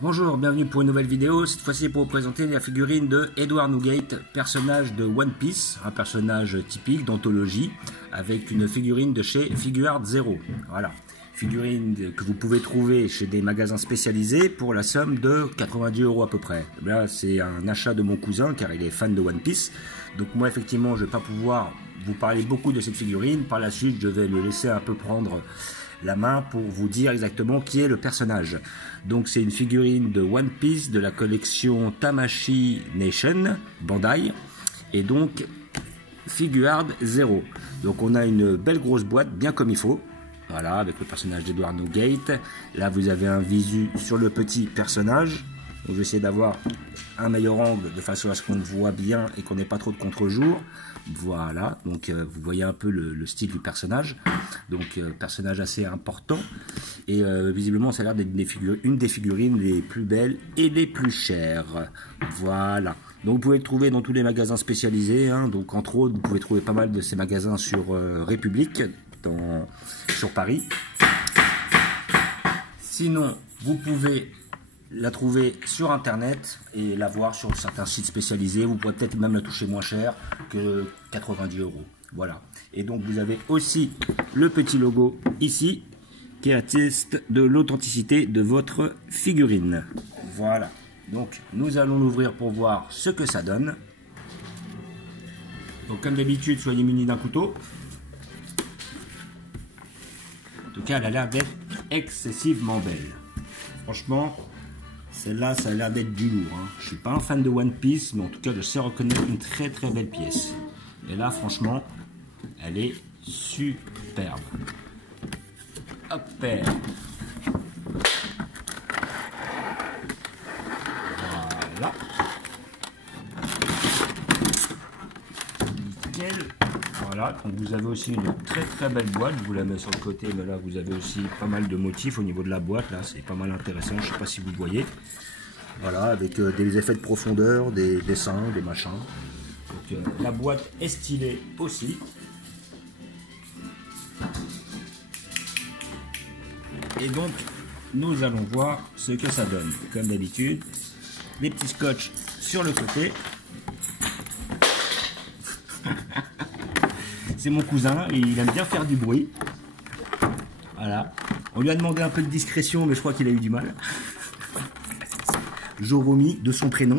Bonjour, bienvenue pour une nouvelle vidéo. Cette fois-ci pour vous présenter la figurine de Edward Newgate, personnage de One Piece, un personnage typique d'anthologie, avec une figurine de chez Figuart Zero. Voilà, figurine que vous pouvez trouver chez des magasins spécialisés pour la somme de 90 € à peu près. Là, c'est un achat de mon cousin car il est fan de One Piece. Donc moi, effectivement, je ne vais pas pouvoir vous parler beaucoup de cette figurine. Par la suite, je vais le laisser un peu prendre la main pour vous dire exactement qui est le personnage. Donc c'est une figurine de One Piece de la collection Tamashii Nation Bandai et donc Figuart Zero. Donc on a une belle grosse boîte bien comme il faut. Voilà, avec le personnage d'Edward Newgate. Là vous avez un visu sur le petit personnage. Donc, je vais essayer d'avoir un meilleur angle de façon à ce qu'on le voit bien et qu'on n'ait pas trop de contre-jour. Voilà, donc vous voyez un peu le style du personnage. Donc personnage assez important. Et visiblement ça a l'air d'être une des figurines les plus belles et les plus chères. Voilà. Donc vous pouvez le trouver dans tous les magasins spécialisés. Hein. Donc entre autres, vous pouvez trouver pas mal de ces magasins sur République, sur Paris. Sinon, vous pouvez la trouver sur internet et la voir sur certains sites spécialisés. Vous pourrez peut-être même la toucher moins cher que 90 €. Voilà. Et donc vous avez aussi le petit logo ici qui atteste de l'authenticité de votre figurine. Voilà. Donc nous allons l'ouvrir pour voir ce que ça donne. Donc comme d'habitude, soyez munis d'un couteau. En tout cas, elle a l'air d'être excessivement belle. Franchement, celle-là, ça a l'air d'être du lourd. Hein. Je ne suis pas un fan de One Piece, mais en tout cas, je sais reconnaître une très très belle pièce. Et là, franchement, elle est superbe. Hop, voilà. Nickel. Voilà, donc vous avez aussi une très très belle boîte, je vous la mets sur le côté, mais là vous avez aussi pas mal de motifs au niveau de la boîte, là c'est pas mal intéressant, je sais pas si vous voyez. Voilà, avec des effets de profondeur, des dessins, des machins. Donc la boîte est stylée aussi. Et donc nous allons voir ce que ça donne. Comme d'habitude, des petits scotch sur le côté. C'est mon cousin, il aime bien faire du bruit. Voilà. On lui a demandé un peu de discrétion, mais je crois qu'il a eu du mal. Joromi, de son prénom.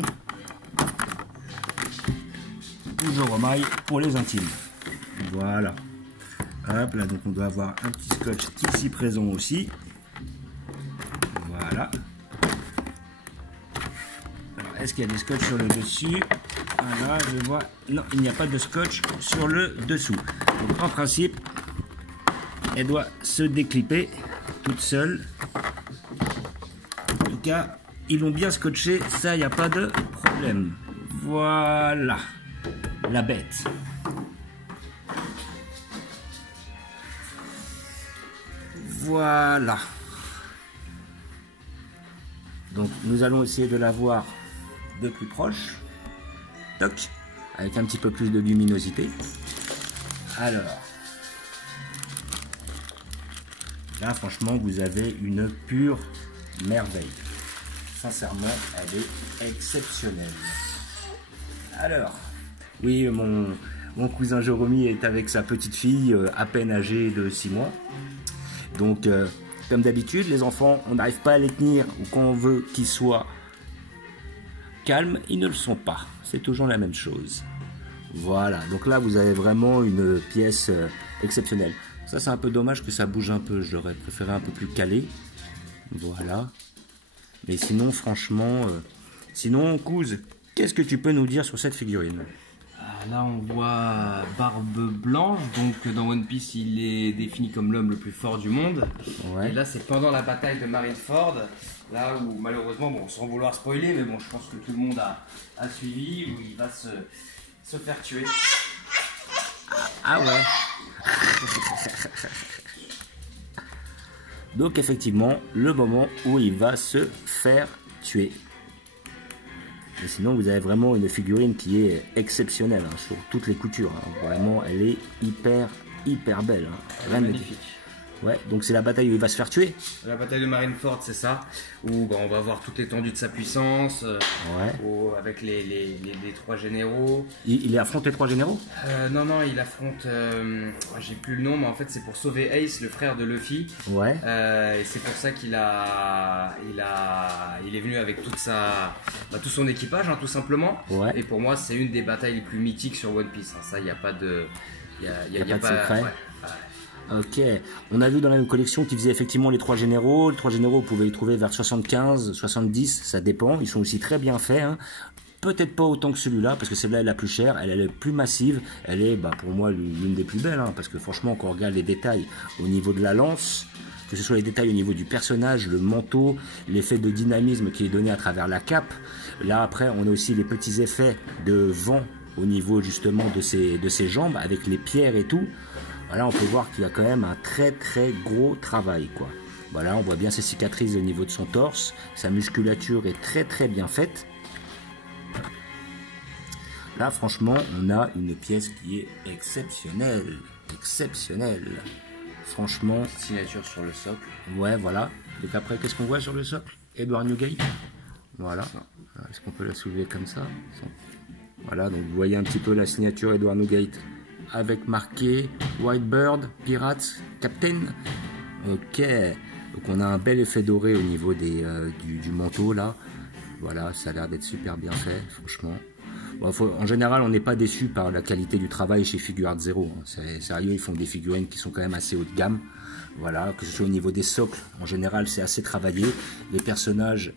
Ou Joromai pour les intimes. Voilà. Hop, là, donc on doit avoir un petit scotch ici présent aussi. Voilà. Est-ce qu'il y a des scotch sur le dessus? Voilà, je vois. Non, il n'y a pas de scotch sur le dessous. Donc en principe, elle doit se déclipper toute seule. En tout cas, ils l'ont bien scotché, ça, il n'y a pas de problème. Voilà, la bête. Voilà. Donc nous allons essayer de la voir de plus proche. Toc, avec un petit peu plus de luminosité. Alors, là franchement vous avez une pure merveille. Sincèrement, elle est exceptionnelle. Alors, oui, mon cousin Joromi est avec sa petite fille à peine âgée de 6 mois. Donc, comme d'habitude, les enfants, on n'arrive pas à les tenir ou quand on veut qu'ils soient calmes, ils ne le sont pas. C'est toujours la même chose. Voilà, donc là vous avez vraiment une pièce exceptionnelle. Ça c'est un peu dommage que ça bouge un peu, j'aurais préféré un peu plus calé. Voilà. Mais sinon franchement, sinon Kouz, qu'est-ce que tu peux nous dire sur cette figurine? Là on voit Barbe Blanche, donc dans One Piece il est défini comme l'homme le plus fort du monde. Ouais. Et là c'est pendant la bataille de Marineford, là où malheureusement, bon, sans vouloir spoiler, mais bon je pense que tout le monde a suivi, où il va se faire tuer. Ah ouais. Donc effectivement, le moment où il va se faire tuer. Et sinon, vous avez vraiment une figurine qui est exceptionnelle hein, sur toutes les coutures. Hein. Vraiment, elle est hyper belle. Hein. Magnifique. Ouais, donc c'est la bataille où il va se faire tuer. La bataille de Marineford, c'est ça, où on va voir toute l'étendue de sa puissance, avec les 3 généraux. Il affronte les 3 généraux? Non, il affronte, j'ai plus le nom, mais en fait c'est pour sauver Ace, le frère de Luffy. Ouais. Et c'est pour ça qu'il il est venu avec tout son équipage, hein, tout simplement. Ouais. Et pour moi, c'est une des batailles les plus mythiques sur One Piece. Hein. Ça, il n'y a pas de... Il y a pas de secret. Ouais. Ok, on a vu dans la même collection qu'ils faisaient effectivement les 3 généraux. Les 3 généraux, vous pouvez les trouver vers 75, 70, ça dépend. Ils sont aussi très bien faits. Hein. Peut-être pas autant que celui-là, parce que celle-là est la plus chère, elle est la plus massive. Elle est pour moi l'une des plus belles, hein, parce que franchement, quand on regarde les détails au niveau de la lance, que ce soit les détails au niveau du personnage, le manteau, l'effet de dynamisme qui est donné à travers la cape. Là, après, on a aussi les petits effets de vent au niveau justement de ses jambes, avec les pierres et tout. Voilà, on peut voir qu'il y a quand même un très très gros travail, quoi. Voilà, on voit bien ses cicatrices au niveau de son torse. Sa musculature est très très bien faite. Là, franchement, on a une pièce qui est exceptionnelle. Exceptionnelle. Franchement. Signature sur le socle. Ouais, voilà. Donc après, qu'est-ce qu'on voit sur le socle? Edward Newgate. Voilà. Est-ce qu'on peut la soulever comme ça? Voilà, donc vous voyez un petit peu la signature Edward Newgate. Avec marqué Whitebird, Pirates, Captain. Ok, donc on a un bel effet doré au niveau du manteau là. Voilà, ça a l'air d'être super bien fait, franchement. Bon, en général, on n'est pas déçu par la qualité du travail chez Figuarts Zero. C'est sérieux, ils font des figurines qui sont quand même assez haut de gamme. Voilà, que ce soit au niveau des socles, en général, c'est assez travaillé. Les personnages.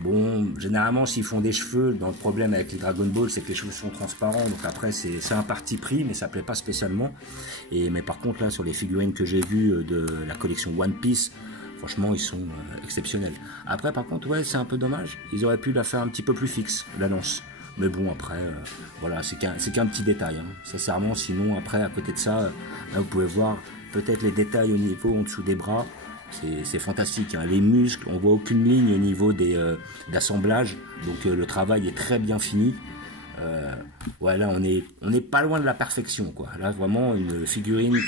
Bon, généralement, s'ils font des cheveux, dans le problème avec les Dragon Ball, c'est que les cheveux sont transparents. Donc après, c'est un parti pris, mais ça plaît pas spécialement. Mais par contre, là, sur les figurines que j'ai vues de la collection One Piece, franchement, ils sont exceptionnels. Après, par contre, ouais, c'est un peu dommage. Ils auraient pu la faire un petit peu plus fixe, la lance. Mais bon, après, voilà, c'est qu'un petit détail. Hein. Sincèrement, sinon, après, à côté de ça, là, vous pouvez voir peut-être les détails au niveau en dessous des bras. C'est fantastique, hein. Les muscles, on voit aucune ligne au niveau d'assemblage, donc le travail est très bien fini. Ouais, là on est pas loin de la perfection, quoi. Là vraiment une figurine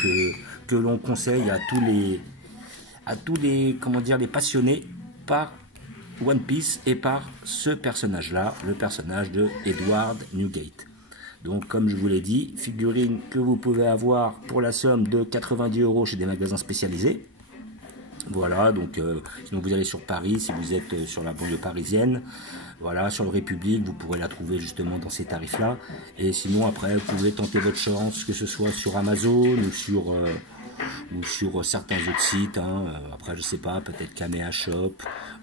que l'on conseille à tous les comment dire, les passionnés par One Piece et par ce personnage-là, le personnage de Edward Newgate. Donc comme je vous l'ai dit, figurine que vous pouvez avoir pour la somme de 90 € chez des magasins spécialisés. Voilà, donc sinon vous allez sur Paris, si vous êtes sur la banlieue parisienne, voilà, sur le République, vous pourrez la trouver justement dans ces tarifs-là. Et sinon après, vous pouvez tenter votre chance, que ce soit sur Amazon ou sur certains autres sites. Hein. Après, je sais pas, peut-être Kamea Shop.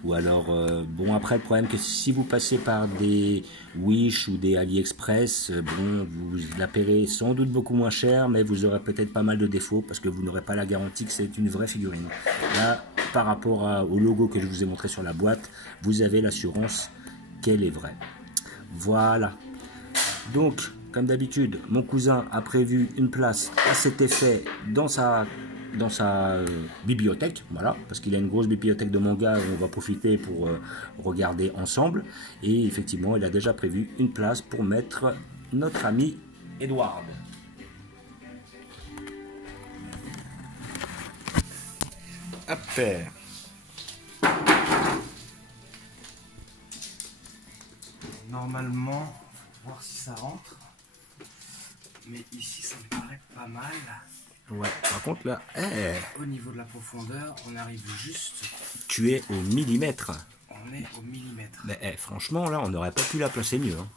Ou alors, bon, après, le problème, que si vous passez par des Wish ou des AliExpress, bon, vous la paierez sans doute beaucoup moins cher, mais vous aurez peut-être pas mal de défauts parce que vous n'aurez pas la garantie que c'est une vraie figurine. Là, par rapport au logo que je vous ai montré sur la boîte, vous avez l'assurance qu'elle est vraie. Voilà. Donc, comme d'habitude, mon cousin a prévu une place à cet effet dans sa bibliothèque, voilà, parce qu'il a une grosse bibliothèque de manga et on va profiter pour regarder ensemble. Et effectivement, il a déjà prévu une place pour mettre notre ami Edward. Hop. Normalement, voir si ça rentre. Mais ici, ça me paraît pas mal. Ouais, par contre là, au niveau de la profondeur, on arrive juste. Tu es au millimètre. On est au millimètre. Mais franchement, là, on n'aurait pas pu la placer mieux. Hein.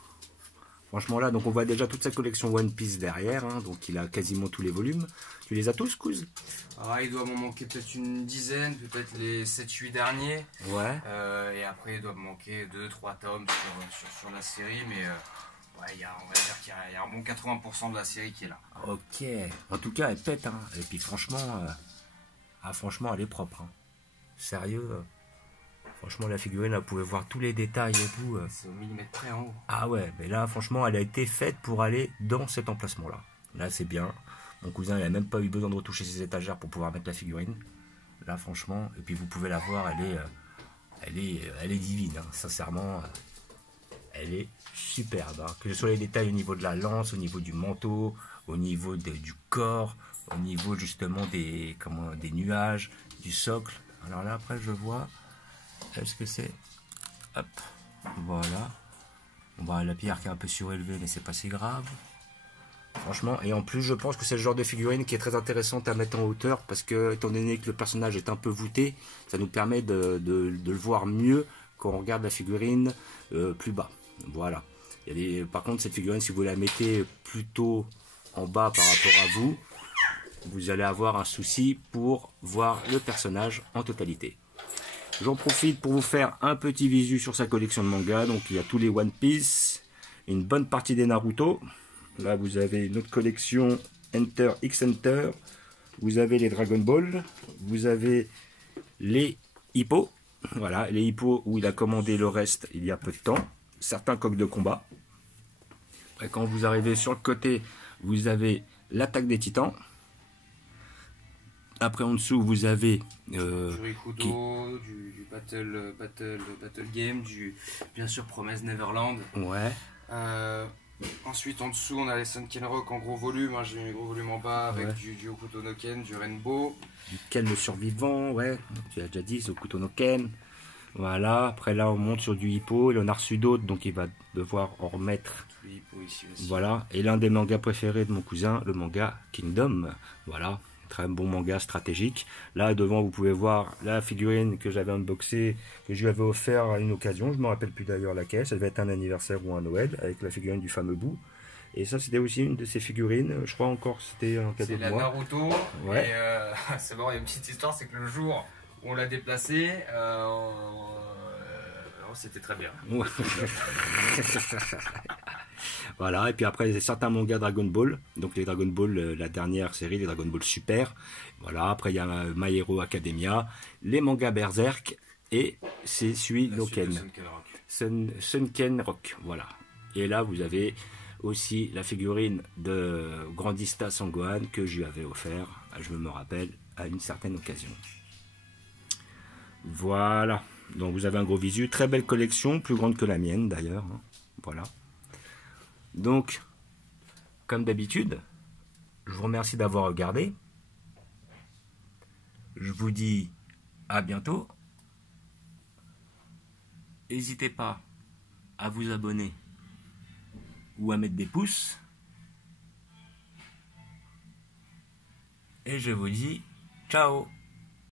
Franchement, là, donc on voit déjà toute sa collection One Piece derrière. Hein, donc il a quasiment tous les volumes. Tu les as tous, Kouz? Ah, il doit m'en manquer peut-être une dizaine, peut-être les 7-8 derniers. Ouais. Et après, il doit me manquer 2-3 tomes sur la série, mais. Ouais, on va dire qu'il y a un bon 80% de la série qui est là. Ok. En tout cas, elle pète. Hein. Et puis franchement, franchement, elle est propre. Hein. Sérieux. Franchement, la figurine, là, vous pouvez voir tous les détails et tout. C'est au millimètre près en haut. Ah ouais, mais là, franchement, elle a été faite pour aller dans cet emplacement-là. Là, c'est bien. Mon cousin, il n'a même pas eu besoin de retoucher ses étagères pour pouvoir mettre la figurine. Là, franchement, et puis vous pouvez la voir, elle est divine. Hein. Sincèrement. Elle est superbe, hein. Que ce soit les détails au niveau de la lance, au niveau du manteau, au niveau du corps. au niveau justement des nuages, du socle. Alors là après je vois, est-ce que c'est, hop, voilà. Bon, bah, la pierre qui est un peu surélevée, mais c'est pas si grave. Franchement, et en plus je pense que c'est le genre de figurine qui est très intéressante à mettre en hauteur, parce que étant donné que le personnage est un peu voûté, ça nous permet de le voir mieux quand on regarde la figurine plus bas. Voilà. Par contre, cette figurine, si vous la mettez plutôt en bas par rapport à vous, vous allez avoir un souci pour voir le personnage en totalité. J'en profite pour vous faire un petit visu sur sa collection de mangas. Donc il y a tous les One Piece, une bonne partie des Naruto. Là vous avez une autre collection Enter X Enter. Vous avez les Dragon Ball. Vous avez les hippos. Voilà, les hippos où il a commandé le reste il y a peu de temps. Certains coqs de combat. Après, quand vous arrivez sur le côté, vous avez l'attaque des titans. Après en dessous vous avez du Rikudo, du Battle Game, bien sûr Promise Neverland. Ouais. Ensuite en dessous on a les Sunken Rock en gros volume, hein, j'ai mis les gros volumes en bas avec du Hokuto no Ken, du Rainbow. Du Ken le survivant, ouais, tu l'as déjà dit, c'est Hokuto no Ken. Voilà, après là on monte sur du hippo, il en a reçu d'autres donc il va devoir en remettre. Ici aussi. Voilà, et l'un des mangas préférés de mon cousin, le manga Kingdom. Voilà, très bon manga stratégique. Là devant vous pouvez voir la figurine que j'avais unboxée, que je lui avais offert à une occasion, je ne me rappelle plus d'ailleurs laquelle, ça devait être un anniversaire ou un Noël, avec la figurine du fameux bout. Et ça c'était aussi une de ses figurines, je crois encore c'était un cadeau de moi. C'est la Naruto, ouais. Et c'est bon, il y a une petite histoire, c'est que le jour où on l'a déplacé, c'était très bien. Ouais. Voilà, et puis après il y a certains mangas Dragon Ball, donc les Dragon Ball, la dernière série, les Dragon Ball Super. Voilà, après il y a My Hero Academia, les mangas Berserk, et c'est celui Loken. Sunken Rock, voilà. Et là vous avez aussi la figurine de Grandista Sangohan que je lui avais offert, je me rappelle, à une certaine occasion. Voilà, donc vous avez un gros visu, très belle collection, plus grande que la mienne d'ailleurs, hein. Voilà. Donc, comme d'habitude, je vous remercie d'avoir regardé. Je vous dis à bientôt. N'hésitez pas à vous abonner ou à mettre des pouces. Et je vous dis ciao.